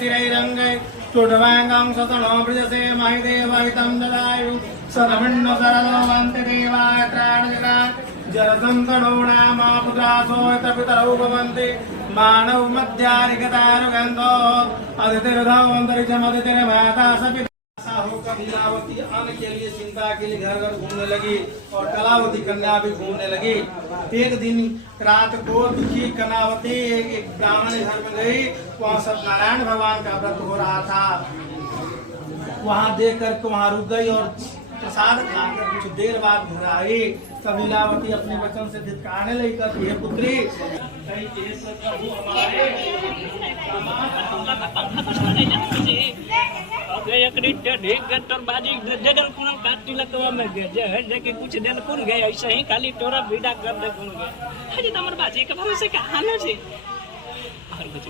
शिरैरङ्गै चोटवाङ्गं सतनो वृजसे महिदेवहितं ददायु सदभिन्नो सरलो वन्ति देवाय त्राणजना जलसन्तनो नामापुत्रासो पितरौ भवन्ति मानव मध्यारिगतारुगन्धो अदितिर्धवन्तरिक्षमदितिर्माता सपि कलावती अन्न के लिए चिंता के लिए घर घर घूमने लगी और कलावती कन्या भी घूमने लगी। एक दिन रात को दुखी कलावती एक ब्राह्मण घर में गई। वहाँ सत्यनारायण भगवान का व्रत हो रहा था। वहाँ देख करके वहाँ रुक गई और प्रसाद खाकर कुछ देर बाद घर आई। कबीलावती अपने वचन से धिक्कारने लगी कहती हे पुत्री कुछ दिन कौन गए ऐसे ही खाली तोरा बीड़ा कर दे कौन गए हजी तमर बाजी के भरोसे कहां न छे और कुछ